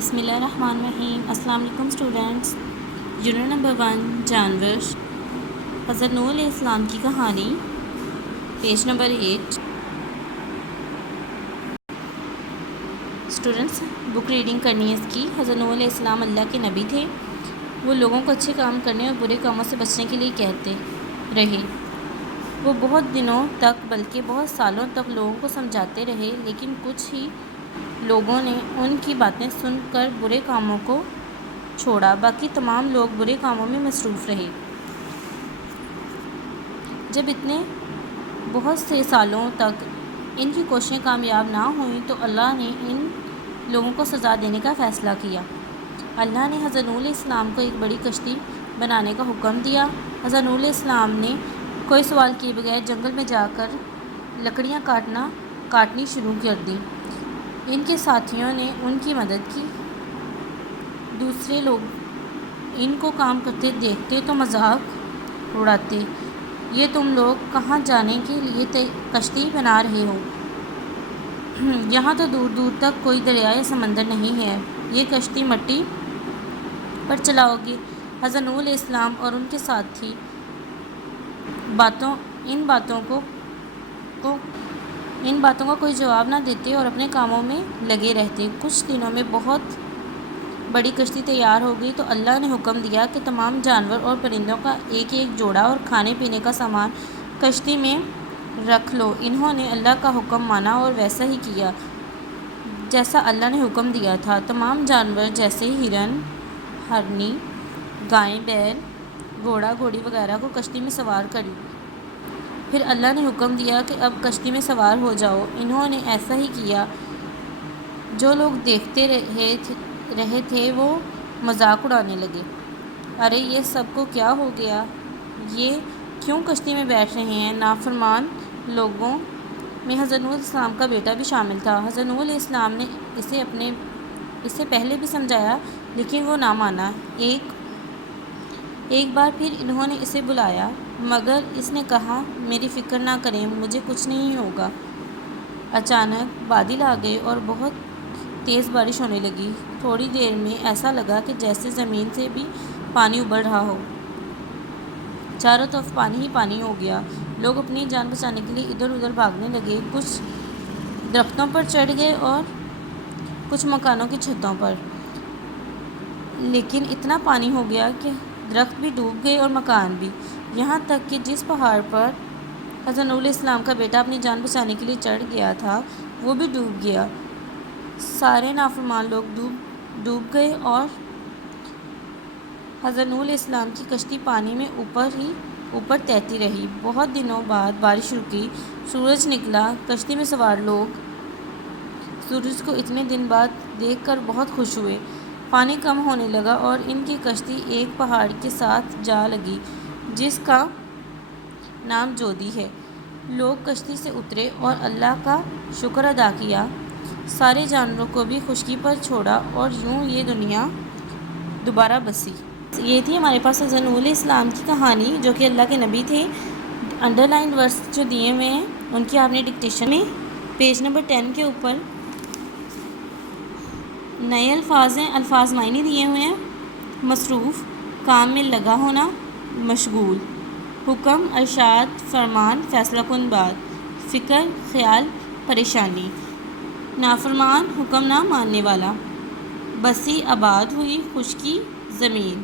بسم اللہ الرحمن الرحیم۔ السلام علیکم اسٹوڈنٹس۔ یونٹ نمبر 1 جانور، حضرت نوح علیہ السلام کی کہانی، page number 8۔ Students book reading کرنی ہے اس کی۔ حضرت نوح علیہ السلام اللہ کے نبی تھے۔ وہ لوگوں کو اچھے کام کرنے اور برے کاموں سے بچنے کے لیے کہتے رہے۔ وہ بہت دنوں تک بلکہ بہت سالوں تک لوگوں کو سمجھاتے رہے، لیکن کچھ ہی لوگوں نے ان کی باتیں سن کر برے کاموں کو چھوڑا، باقی تمام لوگ برے کاموں میں مصروف رہے۔ جب اتنے بہت سے سالوں تک ان کی کوششیں کامیاب نہ ہوئیں تو اللہ نے ان لوگوں کو سزا دینے کا فیصلہ کیا۔ اللہ نے حضرت نوح علیہ السلام کو ایک بڑی کشتی بنانے کا حکم دیا۔ حضرت نوح علیہ السلام نے کوئی سوال کیے بغیر جنگل میں جا کر لکڑیاں کاٹنی شروع کر دیں۔ ان کے ساتھیوں نے ان کی مدد کی۔ دوسرے لوگ ان کو کام کرتے دیکھتے تو مذاق اڑاتے، یہ تم لوگ کہاں جانے کے لیے کشتی بنا رہے ہو؟ یہاں تو دور دور تک کوئی دریا یا سمندر نہیں ہے، یہ کشتی مٹی پر چلاؤ گے؟ حضرت نوح علیہ السلام اور ان کے ساتھی ان باتوں کا کوئی جواب نہ دیتے اور اپنے کاموں میں لگے رہتے۔ کچھ دنوں میں بہت بڑی کشتی تیار ہو گئی تو اللہ نے حکم دیا کہ تمام جانور اور پرندوں کا ایک ایک جوڑا اور کھانے پینے کا سامان کشتی میں رکھ لو۔ انہوں نے اللہ کا حکم مانا اور ویسا ہی کیا جیسا اللہ نے حکم دیا تھا۔ تمام جانور جیسے ہرن، ہرنی، گائیں، بیل، گھوڑا گھوڑی وغیرہ کو کشتی میں سوار کر لیا۔ پھر اللہ نے حکم دیا کہ اب کشتی میں سوار ہو جاؤ۔ انہوں نے ایسا ہی کیا۔ جو لوگ دیکھتے رہے تھے وہ مذاق اڑانے لگے، ارے یہ سب کو کیا ہو گیا، یہ کیوں کشتی میں بیٹھ رہے ہیں؟ نافرمان لوگوں میں حضرت نوح علیہ السلام کا بیٹا بھی شامل تھا۔ حضرت نوح علیہ السلام نے اسے پہلے بھی سمجھایا لیکن وہ نہ مانا۔ ایک بار پھر انہوں نے اسے بلایا مگر اس نے کہا میری فکر نہ کریں، مجھے کچھ نہیں ہوگا۔ اچانک بادل آ گئے اور بہت تیز بارش ہونے لگی۔ تھوڑی دیر میں ایسا لگا کہ جیسے زمین سے بھی پانی ابل رہا ہو، چاروں طرف پانی ہی پانی ہو گیا۔ لوگ اپنی جان بچانے کے لیے ادھر ادھر بھاگنے لگے، کچھ درختوں پر چڑھ گئے اور کچھ مکانوں کی چھتوں پر، لیکن اتنا پانی ہو گیا کہ درخت بھی ڈوب گئے اور مکان بھی، یہاں تک کہ جس پہاڑ پر حضرت نوح علیہ السلام کا بیٹا اپنی جان بچانے کے لیے چڑھ گیا تھا وہ بھی ڈوب گیا۔ سارے نافرمان لوگ ڈوب گئے اور حضرت نوح علیہ السلام کی کشتی پانی میں اوپر تیرتی رہی۔ بہت دنوں بعد بارش رکی، سورج نکلا۔ کشتی میں سوار لوگ سورج کو اتنے دن بعد دیکھ کر بہت خوش ہوئے۔ پانی کم ہونے لگا اور ان کی کشتی ایک پہاڑ کے ساتھ جا لگی جس کا نام جودی ہے۔ لوگ کشتی سے اترے اور اللہ کا شکر ادا کیا، سارے جانوروں کو بھی خشکی پر چھوڑا اور یوں یہ دنیا دوبارہ بسی۔ یہ تھی ہمارے پاس حضرت نوح علیہ السلام کی کہانی، جو کہ اللہ کے نبی تھے۔ انڈر لائن ورڈز جو دیے ہوئے ہیں ان کی آپ نے ڈکٹیشن میں پیج نمبر 10 کے اوپر نئے الفاظ ہیں، الفاظ معنی دیے ہوئے ہیں۔ مصروف، کام میں لگا ہونا، مشغول۔ حکم، ارشاد، فرمان، فیصلہ کن بات۔ فکر، خیال، پریشانی۔ نافرمان، حکم نہ ماننے والا۔ بسی، آباد ہوئی، خشکی، زمین۔